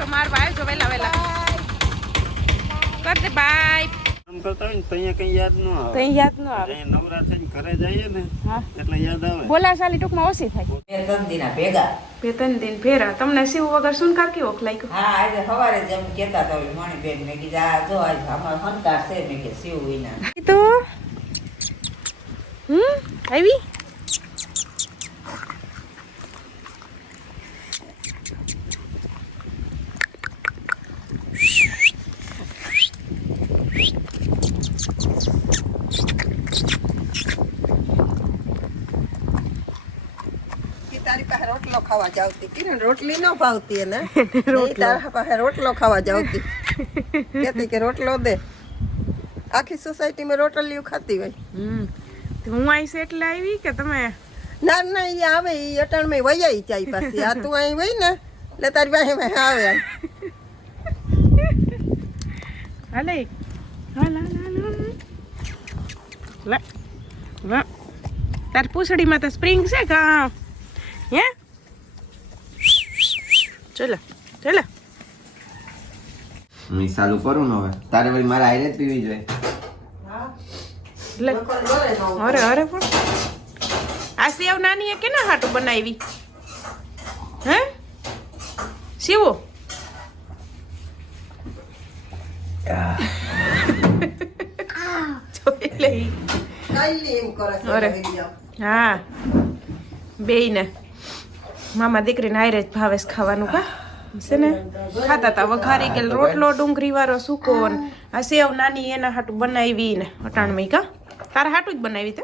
આટો મારવા આવજો વેલા વેલા. કર દે બાય. કામ કરતા હોય ને તો અહીંયા કઈ યાદ ન તો આવે અહીં યાદ ન આવે. અહીંયા નવરા થઈને ઘરે જઈએ ને એટલે યાદ આવે. બોલાશાલી ટૂંકમાં ઓછી થાય. બે ત્રણ દિન ભેગા. બે ત્રણ દિન ફેરા તમને શિવ વગર સુનકાર કેવો લાગ્યો? હા આજે સવારે જેમ કેતા હતા ઓલી મણીબેન. મેં કીધું આ જો આજ અમારો હંકાર છે. મેં કે શિવ વિના. તો હમ આવી ઈ તારી પાસે રોટલો ખાવા જાવતી કિરણ રોટલી ન ભાવતી એને. તારા પાસે રોટલો ખાવા જાવતી. કહેતી કે રોટલો દે. આખી સોસાયટીમાં રોટલીઓ ખાતી હોય. હું આવીશ એટલે આવી કે તમે? ના ના ઈ આવે ઈ અટાણમાં વૈયાઈ જાય પાછી. આ તું અહીં હોય ને એટલે તારી પાસે પાસે આવે હાલ. હાલ હાલ. લે વાહ. તાર પૂછડીમાં તો સ્પ્રિંગ છે કા હે? ચલો ચલો. હું ચાલુ કરું ને હવે? તારે વળી મારા આયરે જ પીવી જોઈએ. અરે અરે પણ. આ સેવ નાની એ કેના હાટું બનાવી? હે? શિવો જોઈ લઈ અરે. હા હા. બેયને. મામા દીકરીને આયરે જ ભાવેશ ખાવાનું કા? છે ને? ખાતા હતા વઘારી કે રોટલો ડુંગળી વાળો સૂકો આ સેવ નાની એના હાટું બનાવી ને અટાણમાં કા? તારા હાટું જ બનાવી તે.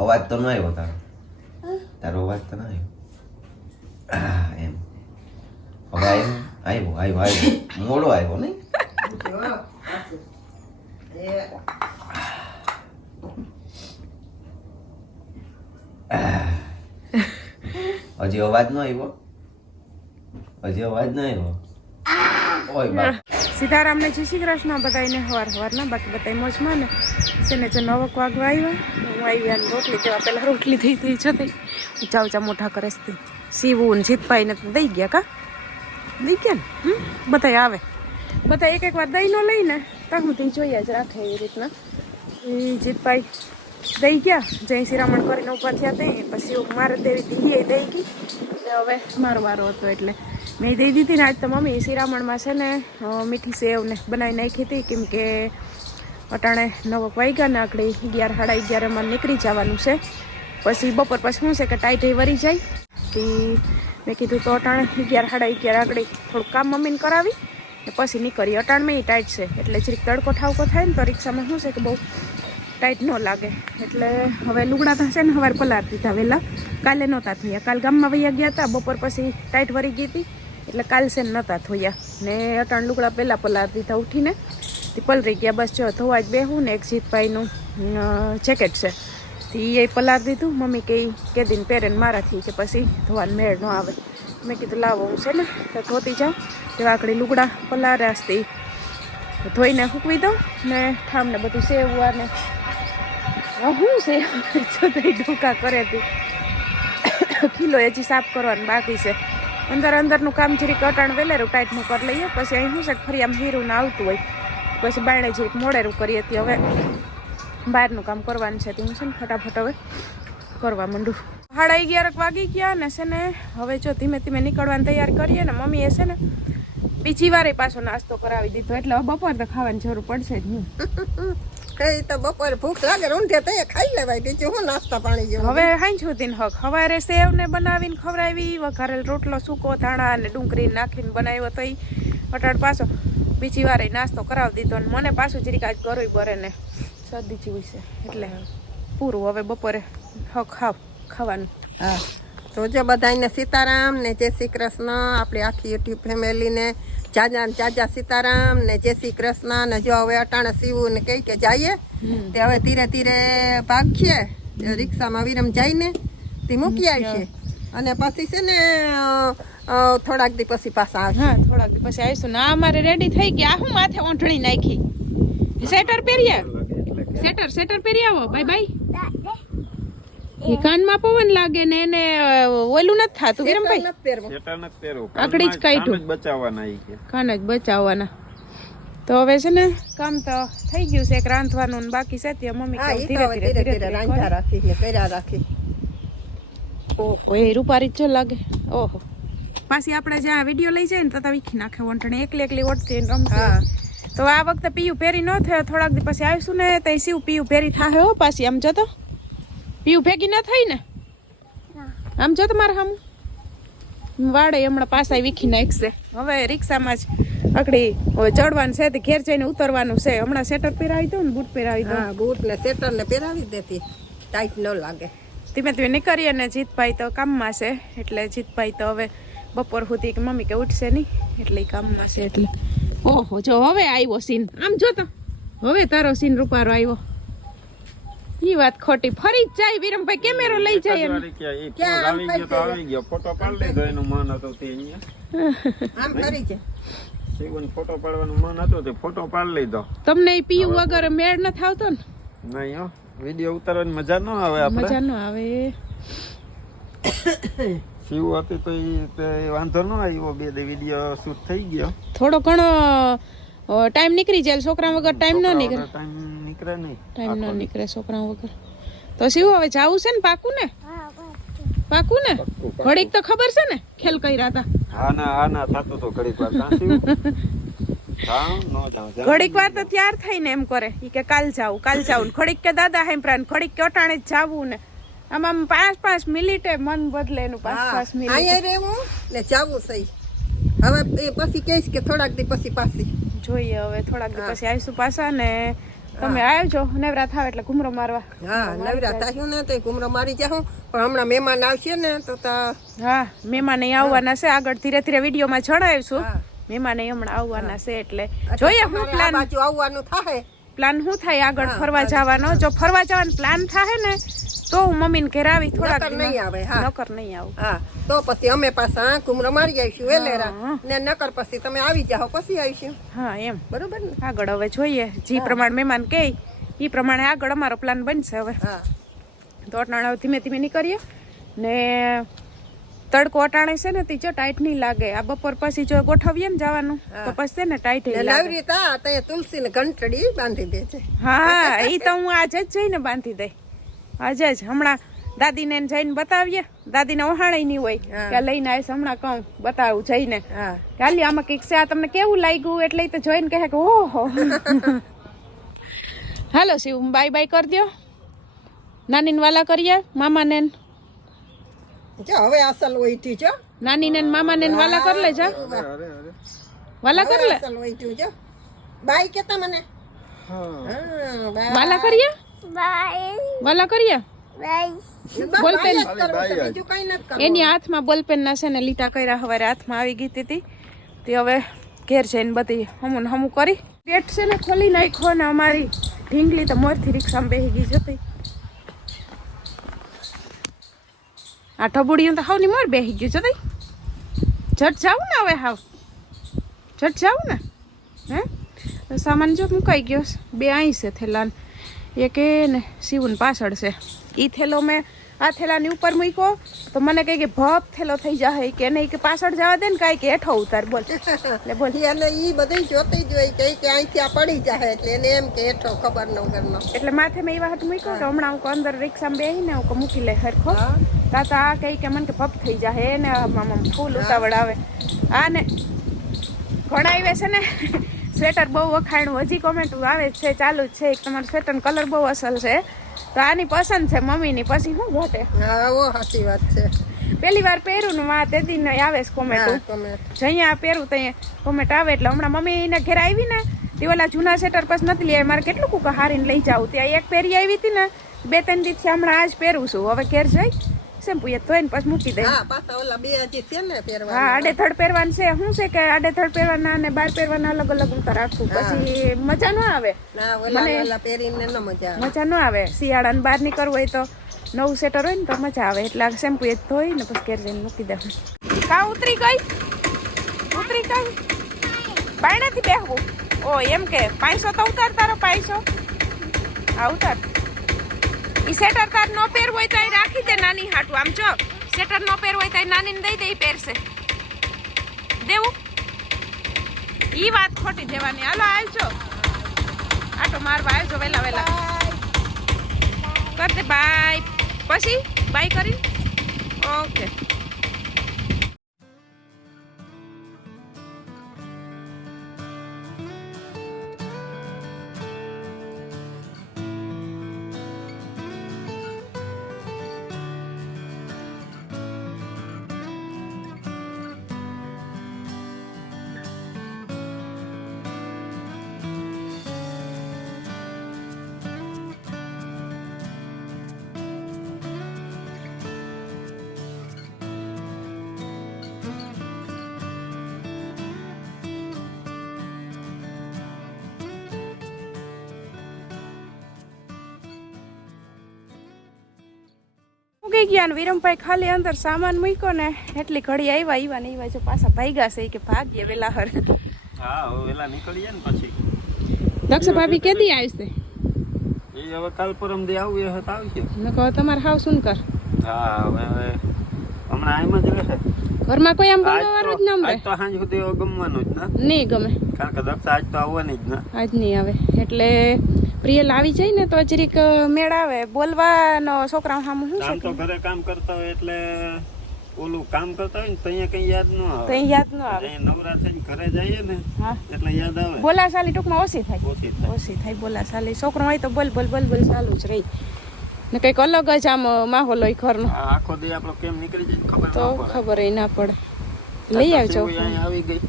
અવાજ તો ન આવ્યો તારો. તારો અવાજ તો ન આવ્યો. એમ. હવે આવ્યો આવ્યો આવ્યો મોડો આવ્યો નહીં જો, પાછું. એ હજી અવાજ નો આવ્યો? હજી અવાજ ન આવ્યો? ઓય બાપ. જય શ્રી કૃષ્ણ બધાને હવાર હવારના બાકી બધા મોજમાં ને. છે જો નવક વાગવા આવ્યા હું આવી અને રોટલી જેવા પહેલાં રોટલી થઈ થઈ જતી ઊંચા ઊંચા મોટા કરે છે સીવું ને જીતભાઈને તો દઈ ગયા કા? દઈ ગયા ને? હમ? બધાય આવે. બધા એક એક વાર દઈ નો લઈને ત્યાં તે જોયા જ રાખે એવી રીતના. જીતભાઈ દઈ ગયા. જય શિરામણ કરીને ઊભા થયા તે. પછી મારે દેવી દીધી એ દઈ ગઈ. એટલે હવે મારો વારો હતો એટલે મેં દઈ દીધી ને આજ તો મમ્મી શિરામણમાં છે ને મીઠી સેવ ને બનાવી નાખી હતી. કેમ કે અટાણે નવક વાગ્યા ને આકડી અગિયાર, સાડા અગિયાર અમારે નીકળી જવાનું છે. પછી બપોર પછી શું છે કે ટાઈટ વરી જાય. તે મેં કીધું તો અટાણે અગિયાર, સાડા અગિયાર આગળ થોડુંક કામ મમ્મીને કરાવી ને પછી નીકળી. અટાણમાં ટાઈટ છે. એટલે જરીક તડકો ઠાવકો થાય ને તો રિક્ષામાં શું છે કે બહુ ટાઈટ ન લાગે. એટલે હવે લુગડા થશે ને સવારે પલાર દીધા વહેલા કાલે નહોતા થયા કાલ ગામમાં વૈયા ગયા હતા, બપોર પછી ટાઈટ વરી ગઈ હતી. એટલે કાલ છે નહોતા થયા ને અટાણ લુગડા પહેલાં પલાર દીધા ઉઠીને. પલરી ગયા. બસ જો ધોવા જ બેહું ને એક જીતભાઈનું જેકેટ છે. એ પલાર દીધું. મમ્મી કે કે દિન પહેરેને મારાથી કે પછી ધોવાનું મેળ ન આવે. મેં કીધું, લાવો, હું છે ને, તો ધોતી જાઉં. તે આકડી લુગડા પલાર્યા હતી ધોઈને સૂકવી દઉં ને ઠામને બધું સેવવા ને શું છે? છતાંય ડોકા કરે તું. કિલો હજી સાફ કરવાનું બાકી છે. અંદર અંદરનું કામ જરીક અટાણ વેલેરું ટાઈટનું કરી લઈએ, પછી અહીં શું છે ફરી આમ હીરું આવતું હોય. પછી બાયણે જરીક મોડેરું કરીએ તે હવે બહારનું કામ કરવાનું છે તે હું છે ને ફટાફટ હવે કરવા માંડું. સાડા અગિયારક વાગી ગયા ને છે ને, હવે જો ધીમે ધીમે નીકળવાની તૈયાર કરીએ ને મમ્મીએ છે ને બીજી વારે પાછો નાસ્તો કરાવી દીધો, એટલે બપોર તો ખાવાની જરૂર પડશે જ નહીં. કઈ તો બપોરે ભૂખ લાગે ઊંધે તો એ ખાઈ લેવાય. બીજું હું નાસ્તા પાણી જેવું હવે છું દિન હક. સવારે સેવ ને બનાવીને ખવડાવી વઘારેલ રોટલો સૂકો ધાણા અને ડુંગળી નાખીને બનાવ્યો તો અટાડ પાછો બીજી વાર નાસ્તો કરાવી દીધો અને મને પાછું જરીક આજ કરવું ભરે ને સર્દી જેવું છે. એટલે પૂરું હવે બપોરે હક ખાવ ખાવાનું. હા. તો જો બધાને સીતારામ ને જય શ્રી કૃષ્ણ. આપણી આખી યુટ્યુબ ફેમિલીને જાજા ને જાજા સીતારામ ને જય શ્રી કૃષ્ણ ને જો હવે અટાણે સીવું ને કઈ કે જઈએ તે હવે ધીરે ધીરે ભાગીએ. રિક્ષામાં વિરમ જઈને તે મૂકી આવશે. અને પછી છે ને થોડાક દી પછી પાછા આવશે. હા થોડાક દી પછી આવીશું. ના અમારે રેડી થઈ ગયા. હું માથે ઓંઠણી નાખી? સેટર પહેરીએ સેટર સેટર પહેરી આવો. Bye bye. એ કાનમાં પવન લાગે ને એને ઓલું નથી થતું. નથી પહેરવું. આકડી જ કાઢ્યું. કાન જ બચાવવાના ઈ કે. કાન જ બચાવવાના. તો હવે છે ને કામ તો થઈ ગયું છે એક રાંધવાનું ને બાકી છે ત્યાં મમ્મી ધીરે ધીરે ધીરે રાંધા રાખી ને કર્યા રાખી. ઓહો એ રૂપારી જ લાગે. ઓહો. પાછી આપણે જ્યાં વીડિયો લઈ જાય ને તો તો વીખી નાખે વંટણે એકલી એકલી ઓટતી ને રમતી હા. તો આ વખતે પીયું ફેરી ન થયો થોડાક દી પછી આવીશું ને તઈ શિવ પીયું ફેરી થાય હો પાછી આમ જતો પીયું ભેગી ના થઈ ને? આમ જો તમારે હમ. વાડે હમણાં પાસા વીખી નાખશે. હવે રિક્ષામાં જ અકડી હવે ચડવાનું છે તે ઘેર જઈને ઉતરવાનું છે. હમણાં સેટર પહેરાવી દઉં ને બૂટ પહેરાવી દઉં. બૂટ ને સેટર ને પહેરાવી દેતી ટાઈટ ન લાગે. ધીમે ધીમે નીકળીએ ને જીતભાઈ તો કામમાં છે. એટલે જીતભાઈ તો હવે બપોર સુધી કે મમ્મી કે ઉઠશે નહીં એટલે કામમાં છે એટલે. ઓહો જો હવે આવ્યો સીન. આમ જોતો હવે તારો સીન રૂપારો આવ્યો. ઈ વાત ખોટી. ફરી જ જાય વિરમભાઈ કેમેરો લઈ જાય એમ. વાળી કે ઈ ક્યાં આવી ગયો તો આવી ગયો. ફોટો પાડી લીધો એનું મન હતું તે અહીંયા. આમ ફરી જાય. શિવન ફોટો પાડવાનું મન હતું તે ફોટો પાડી લીધો. તમને ઈ પીયું વગર મેળ ન થાવતો ને? નહીં હો. વીડિયો ઉતારવાની મજા ન આવે આપણે. મજા ન આવે. શિવ હતી તો વાંધો ન આવ્યો. બે દે વિડિયો શૂટ થઈ ગયો. થોડો ઘણો ટાઈમ નીકળી જાય છોકરા વગર ટાઈમ ન નીકળે. ટાઈમ નીકળે નહીં. ટાઈમ ન નીકળે છોકરા વગર. તો શિવ હવે જાવું છે ને પાકું ને? પાકું. ને? ઘડીક તો ખબર છે ને ખેલ કર્યા હતા. થતું તો ઘડીક વાર. ઘડીક તો ત્યાર થઈને એમ કરે ઈ કે કાલ જાવું કાલ જાવું ને. ઘડીક કે દાદા હેમ્પ્રાન ઘડીક કે અટાણે જ જાવું ને. આમ આમ પાંચ પાંચ મિનિટે મન બદલે એનું પાંચ પાંચ મિનિટ અહીંયા રહેવું ને જાવું સહી હવે એ પછી કહીશ કે થોડાક દી પછી પાછી. જોઈએ હવે થોડાક પછી આવીશું પાછા ને તમે આવજો. નવરા થાવ એટલે કુમરો મારવા. હા નવરા થાયું ને તો કુમરો મારી જાઉં પણ હમણાં મહેમાન આવશે ને તો તા હા મહેમાન અહીં આવવાના છે. આગળ ધીરે ધીરે વિડીયોમાં જણાવીશું. મહેમાન હમણાં આવવાના છે એટલે જોઈએ હું પ્લાન આવવાનું થાય પ્લાન શું થાય? આગળ ફરવા જવાનો? જો ફરવા જવાનો પ્લાન થાય ને તો હું મમ્મીને ઘેર આવી થોડાક નકર નહીં આવે હા. નકર નહીં આવું. હા તો પછી અમે પાછા ઘુમરો મારી આવીશું એ લેરા. ને નકર પછી તમે આવી જાઓ પછી આવીશું. હા એમ. બરોબર ને? આગળ હવે જોઈએ. જે પ્રમાણે મહેમાન કહે એ પ્રમાણે આગળ અમારો પ્લાન બનશે હવે. હા. તો અટાણા ધીમે ધીમે નીકળીએ. ને તડકો અટાણે છે ને તીજો ટાઈટ નહીં લાગે. આ બપોર પછી જો ગોઠવીએ ને જવાનું તો પછી છે ને ટાઈટ નહીં લાગે. નવરી તા ત્યાં તુલસી ને ઘંટડી બાંધી દે છે. હા એ તો હું આજે જ જઈને બાંધી દઈ આજે જ હમણાં દાદીને જઈને બતાવીએ. દાદીને ઓહાણે નહીં હોય કે લઈને આવીશ હમણાં કહું બતાવું જઈને. કાલી આમાં કંઈક છે આ તમને કેવું લાગ્યું? એટલે તો જોઈને કહે કે ઓહો. હાલો શિવ બાય બાય કરી દો નાનીને વાલા કરીએ મામાને ને. જો હવે અસલ વહીઠી છો નાનીને ને મામાને ને વાલા કરી લેજો. વાલા કરી લે. અસલ વહીઠું છો બાય કેતા મને. હા. વાલા કરીએ? વાલા કરીએ? બોલ પેન. જ કરવું છે, બીજું કઈ નથી એની હાથમાં બોલપેન ના છે ને લીટા કર્યા હવારે હાથમાં આવી ગઈ હતી તે. હવે ઘેર જઈને બધી હમું હમું કરી. પેટ છે ને ખોલી નાખ્યો ને અમારી ઢીંગલી તો મોરથી રિક્ષામાં બેસી ગઈ જતી. આ ઢબુડીયું તો હાવની મોર બેસી ગયું જતી. જટ જાવું ને હવે હાવ? ઝટ જાવું ને? હે? સામાન જો મુકાઈ ગયો બે અહીં છે થેલા એક કે ને શિવન પાછળ છે. એ થેલો મેં આ થેલાની ઉપર મૂક્યો તો મને કહે કે ભપ થેલો થઈ જાય કે નહીં કે પાછળ જવા દે ને કાંઈ કે હેઠો ઉતાર બોલ. એટલે બોલ. અને એ બધું જોતી જ હોય કે અહીંથી આ પડી જાય એટલે એને એમ કે હેઠો ખબર ન ઘરનો. એટલે માથે મેં એવા હાથ મૂક્યો કે હમણાં હું અંદર રિક્ષામાં બેહીને હું મૂકી લે હરખો. તાતા તા તો આ કહી કે મને કે ભપ થઈ જાય આમ ફૂલ ઉતાવળ આવે. આ ને ઘણા આવે છે ને સ્વેટર બહુ વખાણું હજી કોમેન્ટ આવે જ છે ચાલુ જ છે. તમારું સ્વેટર કલર બહુ અસલ છે. તો આની પસંદ છે મમ્મીની. પછી શું ઘટે? ઓ સાચી વાત છે. પહેલી વાર પહેરું ને માં તે દિન આવે છે કોમેન્ટ તમે પહેરું ત્યાં કોમેન્ટ આવે એટલે હમણાં મમ્મી એના ઘેર આવી ને તે ઓલા જૂના સ્વેટર પછી નથી લઈ મારે કેટલું કુકા હારીને લઈ જાઉં ત્યાં એક પહેરી આવી હતી ને બે ત્રણ દિવસથી હમણાં આજ પહેરું છું. હવે ઘેર જઈ શેમ્પુ એ ધોઈને પછી મૂકી દે. હા પાછા ઓલા બે હજી છે ને પહેરવા હા આડે થડ પહેરવાનું છે. શું છે કે આડે થડ પહેરવાના અને બાર પહેરવાના અલગ અલગ હું તો રાખું. પછી મજા ન આવે. ના ઓલા મને- પહેરીને ન મજા મજા ન આવે. શિયાળાને બહાર નીકળવું હોય તો નવું સેટર હોય ને તો મજા આવે. એટલે આ શેમ્પુ એ ધોઈ ને પછી જઈને મૂકી દે કા ઉતરી ગઈ? ઉતરી ગઈ? પાણીથી બેહવું? ઓ એમ કે પાંચસો તો ઉતાર તારો પાંચસો હા ઉતાર. ઈ સેટર તાર નો પહેરવું હોય તો રાખી દે નાની હાટું. આમ જો સેટર નો પહેરવું હોય તો નાની દઈ દે પહેરશે. દેવું? ઈ વાત ખોટી દેવાની હાલો આવજો આટો મારવા આવજો વેલા વેલા કર દે બાય પછી બાય કરી ઓકે ઉગી ગયા ને વિરમભાઈ ખાલી અંદર સામાન મૂક્યો ને એટલી ઘડી આવ્યા આવ્યા ને આવ્યા છે પાછા ભાગ્યા છે કે ભાગ્ય વેલા હર. હા વેલા નીકળીએ ને પછી. દક્ષ ભાભી કેદી આવશે? એ હવે કાલ પરમ દી આવું એ હતા આવશે. કહો તમારે હાવ શું કર હા હવે હવે. હમણાં આમ જ ઘરમાં કોઈ આમ તો જ ન મળે? તો સુધી ગમવાનું જ ના. નહીં ગમે. કારણ કે દક્ષ આજ તો આવવાની જ ના. આજ નહીં આવે. એટલે પ્રિયલ આવી જાય ને તો જરીક મેળ આવે. બોલવાનો છોકરા સામે શું છે તો ઘરે કામ કરતા હોય એટલે ઓલું કામ કરતા હોય ને તો અહીંયા કઈ યાદ ન આવે. અહીં યાદ ન આવે. નવરા થઈને ઘરે જઈએ ને એટલે યાદ આવે. બોલાશાલી ટૂંકમાં ઓછી થાય. ઓછી થાય. ઓછી થાય બોલાશાલી. છોકરો હોય તો બોલ બોલ બોલ બોલ ચાલુ જ રહી. ને કંઈક અલગ જ આમ માહોલ હોય ઘરનો. આખો દી આપણો કેમ નીકળી જાય ખબર તો ન પડે. ખબર ના પડે. લઈ આવજો. આવી ગઈ.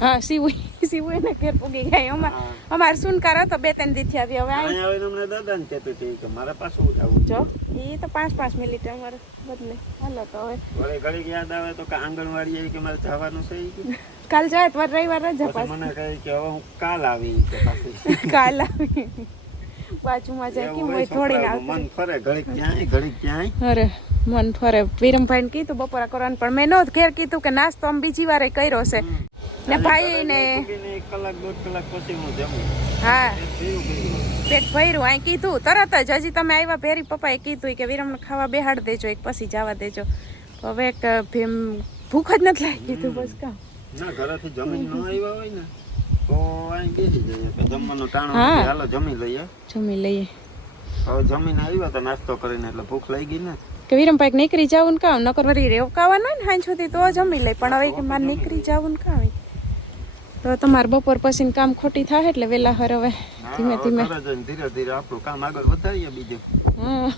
હા સીવી સીવી ને ઘેર પૂગી ગયા અમાર. અમાર સુનકાર હતો બે ત્રણ દીથી આવી. હવે અહીં આવીને અમને દાદાને કહેતી હતી કે મારે પાછું ઉઠાવું જો એ તો પાંચ પાંચ મિનિટ અમારે બદલે હાલો તો હવે. વળી ઘડીક યાદ આવે તો કે આંગણવાડી આવી કે મારે જવાનું છે કાલ જાય તો રવિવાર રજા પાછી મને કહે કે હવે હું કાલ આવી કે પાછી. કાલ આવી. બાજુમાં જાય કે મોય થોડી આવતી. મન ફરે ઘડી ક્યાંય ઘડી ક્યાંય. અરે મન ફરે. વિરમભાઈ ને કીધું બપોરા કરવાનું પણ મેં નો ઘેર કીધું કે નાસ્તો આમ બીજી વારે કર્યો છે. ને ભાઈ ને કલાક દોઢ કલાક પછી હું જમું. હા. પેટ ભર્યું અહીં કીધું તરત જ હજી તમે આવ્યા ભેરી પપ્પાએ કીધું કે વિરમને ખાવા બેહાડ દેજો એક પછી જવા દેજો. હવે એક ભીમ ભૂખ જ નથી લાગી કીધું બસ કામ. ના ઘરેથી જમીન ન આવ્યા હોય ને તો અહીં બેસી જઈએ? કે જમવાનું ટાણું હા. હાલો જમી લઈએ. જમી લઈએ. હવે જમીન આવ્યા તો નાસ્તો કરીને એટલે ભૂખ લાગી ગઈ ને. કે વિરમભાઈ નીકળી જવું ને નકર વળી રેવકાવાનું ને હાંજ સુધી તો જમી લઈ. પણ હવે કે મારે નીકળી જવું ને કામ તો તમારે બપોર પછી કામ ખોટી થાય એટલે વેલા હર હવે. હા, ધીમે હવે ધીમે. ઘરે જઈને ધીરે ધીરે આપણું કામ આગળ વધારીએ બીજું. હમ.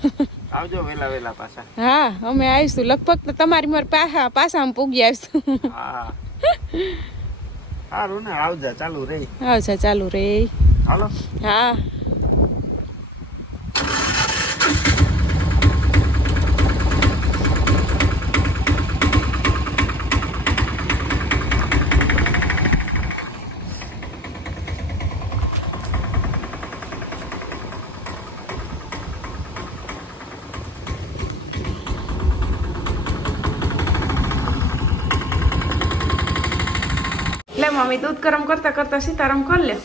આવજો વેલા વેલા પાછા. હા અમે આવીશું. લગભગ તો તમારી પાછા પાછા પાછામાં પૂગી આવીશું. હા. સારું ને આવજા ચાલુ રે આવજા ચાલુ રે હાલો. હા લે મમ્મી દૂધ ગરમ કરતા કરતા સીતારામ કરી લે.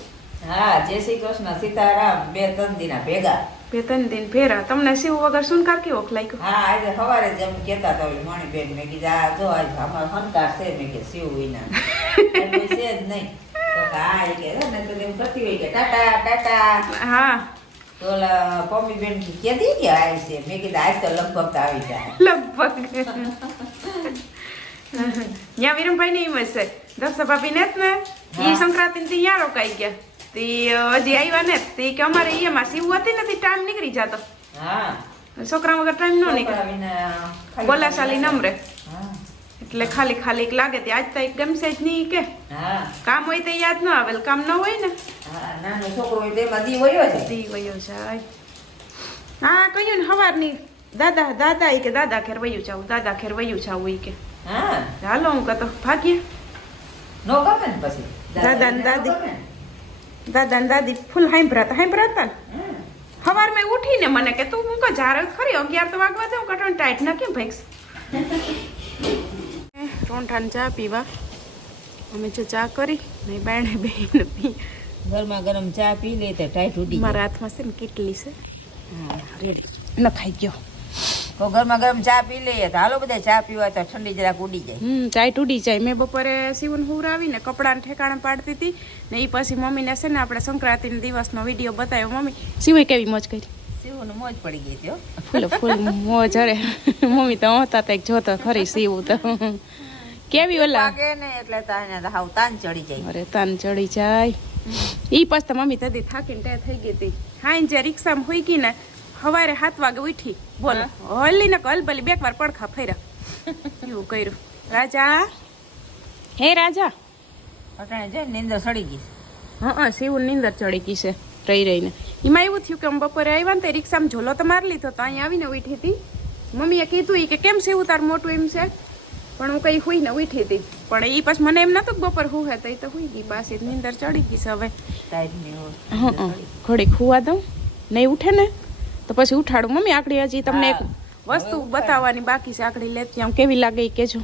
હા જય શ્રી કૃષ્ણ. સીતારામ બે ત્રણ દિના ભેગા. બે ત્રણ દિન ફેરા તમને શિવ વગર સુનકાર કેવો લાગ્યો? હા આજે સવારે જ એમ કહેતા હતા ઓલી મણીબેન. મેં કીધું આ જો આજ અમારો હંકાર છે. મેં કે શિવ વિના. છે જ નહીં. તો હા એ કે ને તો એમ કરતી હોય કે ટાટા ટાટા. હા. તો ઓલા પમ્મીબેન કહેતી કે આવી છે. મેં કીધું આજ તો લગભગ આવી જાય. લગભગ. ત્યાં વિરમભાઈ ની હિંમત છે દક્ષ ભાભી ને જ ને એ. સંક્રાંતિ થી ત્યાં રોકાઈ ગયા તી હજી આવ્યા ને તી કે અમારે ઈયામાં શિવ હતી નથી ટાઈમ નીકળી જતો છોકરા વગર ટાઈમ ન નીકળે બોલાશાલી નમરે એટલે ખાલી ખાલી લાગે તે આજ તો એક ગમશે જ નહીં કે કામ હોય તો યાદ ન આવે કામ ન હોય ને છોકરો દી વયો છે દી વયો જાય હા કહ્યું ને સવારની દાદા દાદા એ કે દાદા ખેર વયું જાવું દાદા ખેર વયું જાવું ઈ કે હા. ચાલો હું કતો ભાગ્ય નો ગમે ને પછી. દાદા ને દાદી. દાદા ને દાદી ફૂલ હાંભરાતા હાંભરાતા ને? સવાર મેં ઉઠીને મને કે તું મૂકો જાર ખરી અગિયાર તો વાગવા જાઉં કટણ ટાઈટ ના કેમ ભાઈશ રોંઠાને ચા પીવા. અમે જો ચા કરી ને બાયણે બેહીને પી. ગરમા ગરમ ચા પી લે તો ટાઈટ ઉડી મારા હાથમાં છે ને કેટલી છે? રેડી. ન ખાઈ ગયો. તો ગરમા ગરમ ચા પી લઈએ તો હાલો બધા ચા પીવા તો ઠંડી જરાક ઉડી જાય. હમ ચાય તૂટી જાય. મેં બપોરે સીવન હુરાવીને કપડાને ઠેકાણે પાડતી હતી ને એ પછી મમ્મીને છે ને આપણે સંક્રાંતિના દિવસનો વીડિયો બતાવ્યો. મમ્મી સિવાય કેવી મોજ કરી? સીવું મોજ પડી ગઈ હતી ફૂલ ફૂલ મોજ અરે. મમ્મી તો હતા તે જોતો ખરી સીવું તો. કેવી ઓલા? ને એટલે તો હાવ તાન ચડી જાય. અરે તાન ચડી જાય. ઈ પછી તો મમ્મી તદી થાકીને થઈ ગઈ હતી. હા જે રિક્ષામાં હોઈ ગઈ ને સવારે સાત વાગે ઉઠી. બોલો હલી ને હલબલી બે વાર પડખા ફેર્યા એવું કર્યું. રાજા? હે રાજા? અટાણે નીંદર સડી ગઈ. હા શિવું નીંદર ચડી ગઈ છે રહી રહીને. એમાં એવું થયું કે અમે બપોરે આવ્યા ને તે રિક્ષામાં ઝોલો તો મારી લીધો તો અહીંયા આવીને ઉઠી હતી. મમ્મીએ કીધું કે કેમ સેવું તાર મોટું એમ છે? પણ હું કઈ હુઈ ને ઉઠી હતી. પણ એ પછી મને એમ નતું કે બપોર હું હે તો એ તો હુઈ ગઈ. બાસી નીંદર ચડી ગઈ છે હવે. ઘડીક ખુવા દઉં. નહીં ઉઠે ને? તો પછી ઉઠાડું. મમ્મી આકડી હજી તમને એક વસ્તુ બતાવવાની બાકી છે આકડી લેતી આમ કેવી લાગે એ કેજો.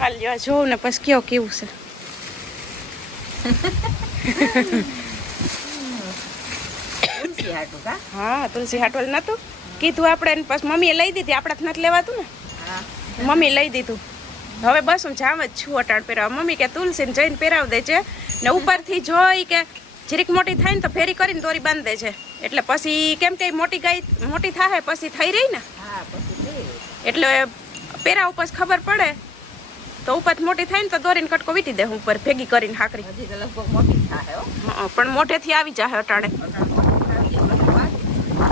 હાલ લ્યો જોઉં ને પછી કયો કેવું છે. હા તુલસી હાટવલ નતું? કીધું આપણે પછી મમ્મીએ લઈ દીધી આપણે નથી લેવાતું ને? મમ્મી લઈ દીધું. હવે બસ હું જામ જ છું અટાડ પહેરાવા. મમ્મી કે તુલસીને જઈને પહેરાવ દે છે ને ઉપરથી જોઈ કે જીરીક મોટી થાય ને તો ફેરી કરીને દોરી બાંધ દે છે એટલે પછી કેમ કે મોટી ગાય મોટી થાય પછી થઈ રહી ને. હા પછી એટલે પેરા ઉપર ખબર પડે. તો ઉપર મોટી થાય ને તો દોરીને કટકો વીટી દે હું ઉપર ભેગી કરીને હાકરી. હજી તો લગભગ મોટી થાય હં, પણ મોઢેથી આવી જાય અટાણે.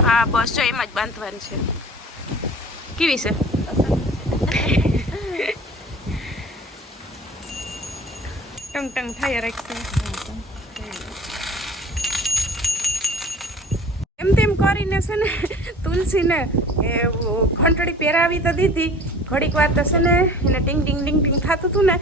હા બસ જો એમાં જ બાંધવાની છે. કેવી છે? ટંગ ટંગ થાય રાખતી એમ તેમ કરીને છે ને, તુલસીને એ ઘંટડી પહેરાવી તો દીધી. ઘડીક વાર તો છે ને, એને ટીંગ ટીંગ ટીંગ ટીંગ થતું હતું ને,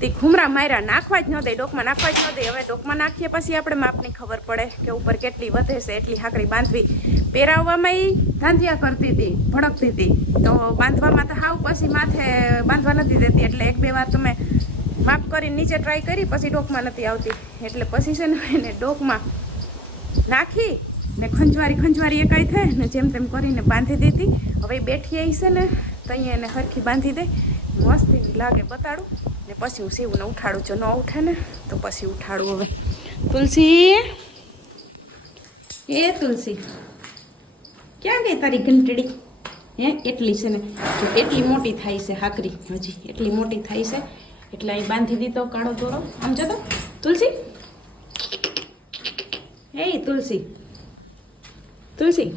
તે ઘૂમરા માર્યા. નાખવા જ ન દે, ડોકમાં નાખવા જ ન દે. હવે ડોકમાં નાખીએ પછી આપણે માપની ખબર પડે કે ઉપર કેટલી વધે છે, એટલી હાકડી બાંધવી. પહેરાવવામાં એ ધાંધિયા કરતી હતી, ભડકતી હતી. તો બાંધવામાં તો હાવ પછી માથે બાંધવા નથી દેતી. એટલે એક બે વાર તમે માપ કરીને નીચે ટ્રાય કરી, પછી ડોકમાં નથી આવતી. એટલે પછી છે ને, એને ડોકમાં નાખી ને ખંજવારી ખંજવારી એકાઈ થાય ને જેમ તેમ કરીને બાંધી દીધી. હવે બેઠી આવી છે ને, તો અહીંયા એને હરખી બાંધી દે. મસ્તી લાગે બતાડું. ને પછી હું શિવને ઉઠાડું જો ન ઉઠે ને, તો પછી ઉઠાડું હવે. તુલસી? એ તુલસી, ક્યાં ગઈ તારી ઘંટડી? હે, એટલી છે ને? એટલી મોટી થાય છે હાકરી. હજી એટલી મોટી થાય છે. એટલે અહીં બાંધી દીધો કાળો દોરો. આમ જતો તુલસી? એ તુલસી તુલસી.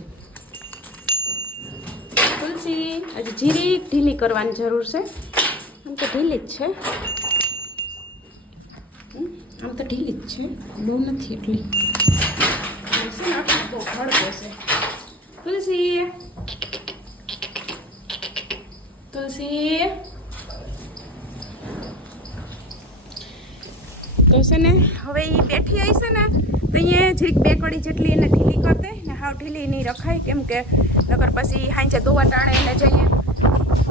તુલસી હજી જીરી ઢીલી કરવાની જરૂર છે. આમ તો ઢીલી જ છે. આમ તો ઢીલી જ છે. બહુ નથી એટલી. બહુ હળવો છે. તુલસી. તુલસી. તો છે ને, હવે એ બેઠી આવી છે ને તો અહીંયા જીરીક બે કડી જેટલી એને ઢીલી કરી દે. ને હાવ ઢીલી નહીં રખાય. કેમ કે નગર પછી હાંચે દોવા ટાણે એને જઈએ.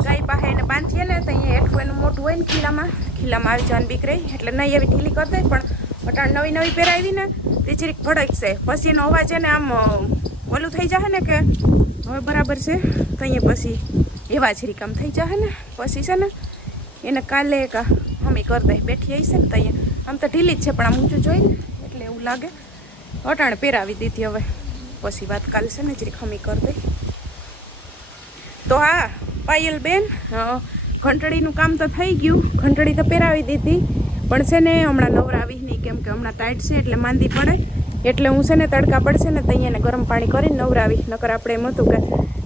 ગાય પાસે એને બાંધીએ ને તો અહીંયા હેઠું એનું મોટું હોય ને ખીલામાં. ખીલામાં આવી જવાની બીક રહી. એટલે નહીં એવી ઢીલી કરી દે, પણ અટાણ નવી નવી પહેરાવી ને તે જીરીક ભડકશે. પછી એનો અવાજ એને આમ ઓલું થઈ જાય ને કે હવે બરાબર છે. તો અહીંયા પછી એવા જીરીક આમ થઈ જાય ને. પછી છે ને એને કાલે કા મમ્મી કરી દે. બેઠી આવી ને તો અહીંયા. આમ તો ઢીલી જ છે, પણ આમ ઊંચું જોઈને. એટલે એવું લાગે. અટાણે પહેરાવી દીધી હવે. પછી વાત કાલે છે ને જરીક ખમી કરી દે તો હા પાયલ બેન ઘંટડીનું કામ તો થઈ ગયું ઘંટડી તો પહેરાવી દીધી પણ છે ને હમણાં નવરાવી નહીં કેમ કે હમણાં ટાઈટ છે એટલે માંદી પડે એટલે હું છે ને તડકા પડશે ને ત્યાં એને ગરમ પાણી કરીને નવરાવી નકર આપણે એમ હતું કે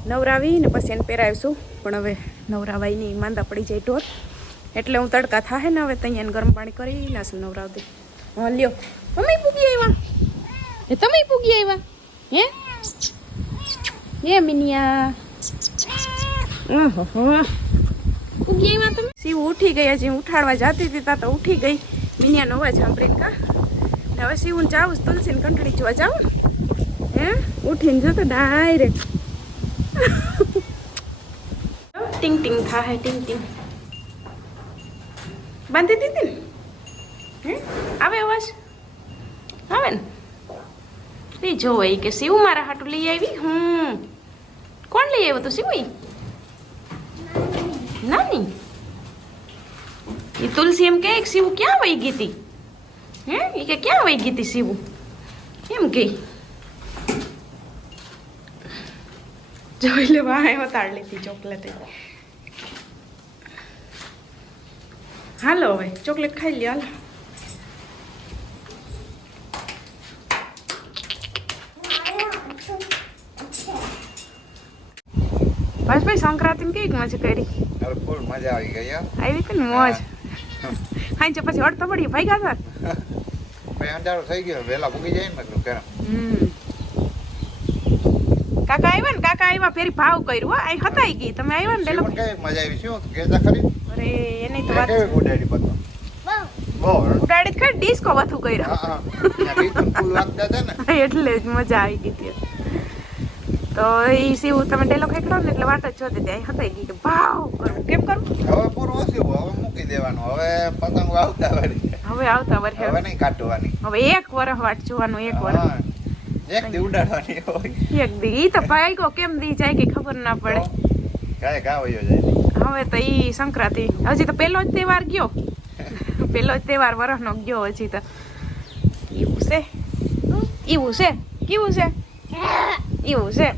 નવરાવી ને પછી એને પહેરાવીશું પણ હવે નવરાવાય નહીં માંદા પડી જાય ઢોર એટલે હું તડકા થાય ને હવે ત્યાં ગરમ પાણી કરી નાશું નવરાવતી હા લ્યો તમે પૂગી આવ્યા એ તમે પૂગી આવ્યા હે? હે મિનિયા. આવ્યા તમે? શિવ ઉઠી ગયા છે ઉઠાડવા જતી હતી તા તો ઉઠી ગઈ. મિનિયાનો અવાજ સાંભળીને કા? હવે શિવને જાઉં તુલસીને કંઠડી જોવા જાઉં. હે? ઉઠીને જતો ડાયરેક્ટ ટિંગ ટિંગ થાય ટિંગ ટિંગ. બાંધી દીધી ને? હે? આવે અવાજ? આવે ને? તે જોવે કે શિવ મારા હાટું લઈ આવી? હમ. કોણ લઈ આવ્યો તું શિવ નાની. એ તુલસી એમ કે શિવ ક્યાં વહી ગઈ હતી હે? એ કે ક્યાં વહી ગઈ હતી શિવ? એમ કે જોઈ લે, વાહ તાળ લીધી ચોકલેટ. હાલો હવે, ચોકલેટ ખાઈ લ્યો, હાલો. ભાઈ સંક્રાંતિ કેવી મજા કરી? અરે ફૂલ મજા આવી ગઈ. આવી હતી ને મોજ? હાઈ છે પછી અડતો પડી ભાઈ ગયા ભાઈ અંધારો થઈ ગયો વેલા ભૂગી જાય ને મતલબ કેરમ કાકા આવ્યા ને? કાકા આવ્યા ફેરી ભાવ કર્યું હો. અહીં હતાઈ ગઈ. તમે આવ્યા ને પેલો મજા આવી? શું? કેતા ખરી? અરે એની તો વાત ઉડાડી પતંગ ઉડાડી ખરી ડિસ્કો વધુ કર્યો. હતા એટલે જ મજા આવી ગઈ હતી. તો એ શિવ તમે ડેલો ખેકડો ને એટલે વાટ જ જોતી ત્યાં હતા ગઈ કે ભાવ કરું. કેમ કરું? હવે પૂરું ઓછું હવે મૂકી દેવાનું. હવે પતંગ આવતા વળી હવે આવતા વર્ષે હવે નહીં કાઢવાની. હવે એક વરસ વાટ જોવાનું એક વરસ એક દી ઉડાડવાની હોય. એક દી. ઈ તો ભાઈ કો કેમ દી જાય કે ખબર ના પડે. કાય કા વયો જાય હવે તો ઈ સંક્રાંતિ. હજી તો પેલો જ તહેવાર ગયો. પેલો જ તહેવાર વરહનો ગયો હજી તો. એવું છે? એવું છે? કેવું છે? એવું છે